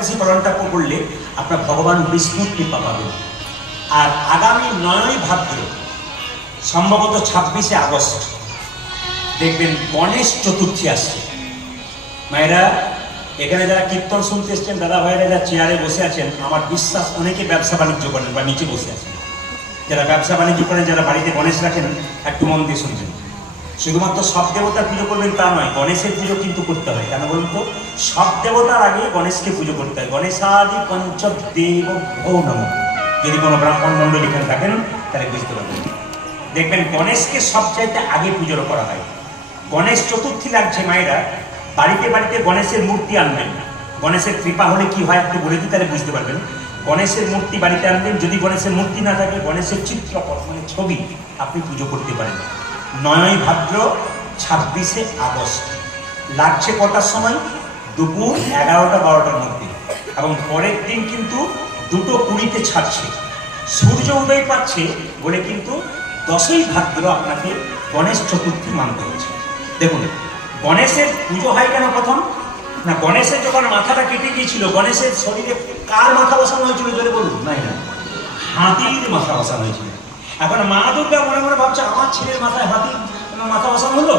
চতুর্দশী পালনটা করলে আপনার ভগবান বিষ্ণুর কৃপা পাবেন। আর আগামী 9ই ভাদ্র সম্ভবত 26শে আগস্ট দেখবেন গণেশ চতুর্থী আসছে। মায়েরা এখানে যারা কীর্তন শুনতে এসছেন, দাদা ভাইরা যারা চেয়ারে বসে আছেন, আমার বিশ্বাস অনেকে ব্যবসা বাণিজ্য করেন বা নিচে বসে আছেন। যারা ব্যবসা বাণিজ্য করেন, যারা বাড়িতে গণেশ রাখেন, একটু মন দিয়ে শুনছেন। শুধুমাত্র সব দেবতার পুজো করবেন তা নয়, গণেশের পুজো কিন্তু করতে হয়। কেন বলুন তো? সব দেবতার আগে গণেশকে পুজো করতে হয়। গণেশাদি পঞ্চদেব ভো নমঃ। যদি কোনো ব্রাহ্মণ মণ্ডলী এখানে থাকেন তাহলে বুঝতে পারবেন। দেখবেন গণেশকে সবচাইতে আগে পুজো করা হয়। গণেশ চতুর্থী লাগছে মায়েরা, বাড়িতে বাড়িতে গণেশের মূর্তি আনবেন। গণেশের কৃপা হলে কি হয় একটু বলে দিই, তাহলে বুঝতে পারবেন। গণেশের মূর্তি বাড়িতে আনবেন। যদি গণেশের মূর্তি না থাকে, গণেশের চিত্রপট মানে ছবি আপনি পুজো করতে পারেন। 9ই ভাদ্র 26শে আগস্ট লাগছে কটার সময়? দুপুর 11টা 12টার মধ্যে। এবং পরের দিন কিন্তু 2:20-তে ছাড়ছে। সূর্য উদয় পাচ্ছে বলে কিন্তু 10ই ভাদ্র আপনাকে গণেশ চতুর্থী মানতে হচ্ছে। দেখুন, গণেশের পুজো হয় কেন প্রথম? না, গণেশের যখন মাথাটা কেটে গিয়েছিল, গণেশের শরীরে কার মাথা বসানো হয়েছিল জোরে বলুন? না, হাতির মাথা বসানো হয়েছিল। এখন মা দুর্গা মনে মনে ভাবছে, আমার ছেলের মাথায় হাতির মাথা বসানো হলো।